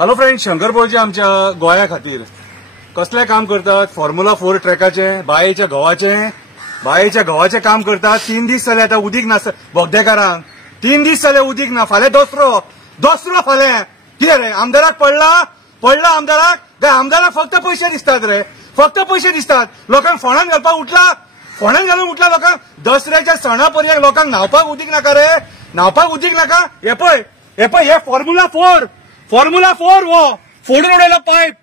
Hello friend, Shankar पळजी आमच्या गोंया खातीर कसले काम करतात. फॉर्म्युला 4 ट्रॅकाचे बायेच्या गव्हाचे काम करतात. 3 दीस जाले आता उदीक ना बोगदेकारांक. 3 दीस जाले उदीक ना. फाल्यां दोसरो फाल्यां कितें रे आमदाराक पडला आमदाराक काय आमदाराक फक्त पयशे दिसतात रे, फक्त पयशे दिसतात. लोकांक फोंडान घालून उठला लोकांक दसऱ्याच्या सणा पर्यंत लोकांक न्हावपाक उदीक नाका रे, न्हावपाक उदीक नाका. हे पळय हे फॉर्म्युला 4 वो फोडून उडयलो पायप.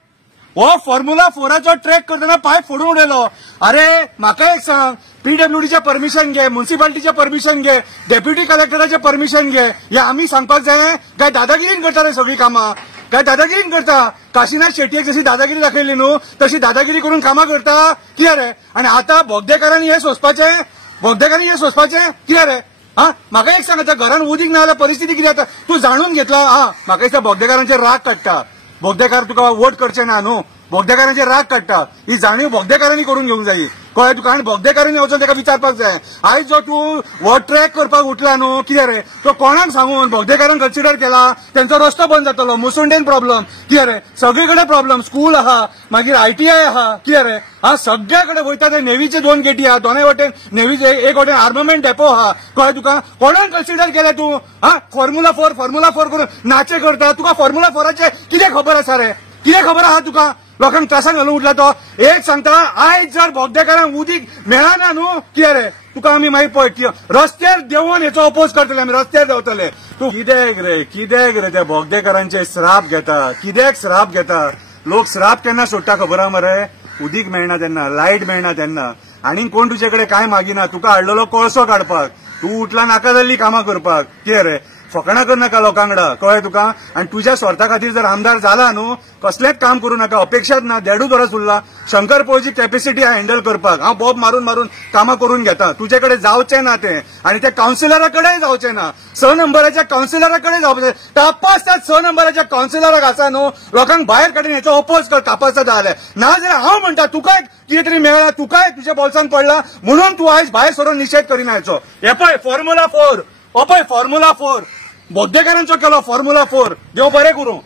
हो फॉर्म्युला 4चा ट्रॅक करतना पायप फोडून उडयलो. अरे म्हाका एक सांग, पीडब्ल्यूडीचे परमिशन घे, म्युन्सिपालिटीचे परमिशन घे, डेप्युटी कलेक्टराचे परमिशन घे. हे आम्ही सांगपाक जाय काय दादागिरीन करता रे सगळी कामां? काय दादागिरीन करता? काशीनाथ शेट्टीक जशी दादागिरी दाखयली न्हू तशी दादागिरी करून कामां करता कितें रे? आणि आता बोगदेकारांनी हे सोंसपाचें कितें रे? म्हाका एक सांग, आता घरान उदीक ना जाल्यार परिस्थिती कितें जाता तूं जाणून घेतला? म्हाका दिसता बोगदेकारांचे राग काडटा. बोगदेकार तुका वोट करचे ना न्हू, बोगदेकारांचे राग काडटा. ही जाणीव बोगदेकारांनी करून घेवंक जायी, कळ्ळें तुका? आनी बोगदेकारांनी वचून ताका विचारपाक जाय, आयज जो तूं हो ट्रॅक करपाक उठला न्हू कितें रे, तो कोणाक सांगून बोगदेकारांक कन्सिडर केला? तेंचो रस्तो बंद जातलो. मुसुंडेन प्रॉब्लम कितें रे, सगळीकडे प्रॉब्लम. स्कूल आहा, मागीर ITI आहा कितें रे, सगळे कडेन वयता ते नेवीचे 2 गेटी आहा, दोनूय वटेन नेवीचे, एक वटेन आर्ममेंट डेपो आहा. कळ्ळें तुका? कोणाक कन्सिडर केलें तूं? फॉर्म्युला 4 करून नाचे करता. तुका फॉर्म्युला 4चे कितें खबर आसा रे? कितें खबर आहा तुका? लोकांक त्रासाक घालून उठला तो. एक सांगता, आयज जर बोगदेकारांक उदीक मेळना न्हू कितें रे, तुका आमी मागीर पळय रस्त्यार देंवोन हेचो अपोज करतले, आमी रस्त्यार देंवतले. तूं कित्याक रे त्या बोगदेकारांचे श्राप घेता? कित्याक श्राप घेता? लोक श्राप केन्ना सोडटा खबर आहा मरे? उदीक मेळना तेन्ना, लायट मेळना तेन्ना. आनी कोण तुजे कडेन कांय मागिना, तुका हाडलेलो कोळसो काडपाक. तूं उठला नाका जाल्ली कामां करपाक. कितें रे, फकाणां कर नाका लोकांकडेन, कळ्ळें तुका? आनी तुज्या स्वार्था खातीर जर आमदार जाला न्हू, कसलेंच काम करूं नाका. अपेक्षाच ना, देडूच वरां उरला. शंकर पळजी कॅपेसिटी आहा हँडल करपाक. हांव बॉब मारून कामां करून घेता. तुजे कडेन जावचें ना तें, आनी त्या कावन्सिलरा कडेन जावचें ना. 6 नंबराच्या कावन्सिलरा कडेन जावचें. तापास त्या 6 नंबराच्या कावन्सिलराक आसा न्हू, लोकांक भायर काडून हेचो अपोज कर तापास जाल्यार. ना जाल्यार हांव म्हणटा तुकाय कितें तरी मेळ्ळा, तुकाय तुज्या बोल्सान पडला म्हणून तूं आयज भायर सरून निशेध करिना हेचो. हे पळय फॉर्म्युला 4, हो पळय फॉर्म्युला 4 बोगदेकारांचो केलो फॉर्म्युला 4. देव बरें करूं.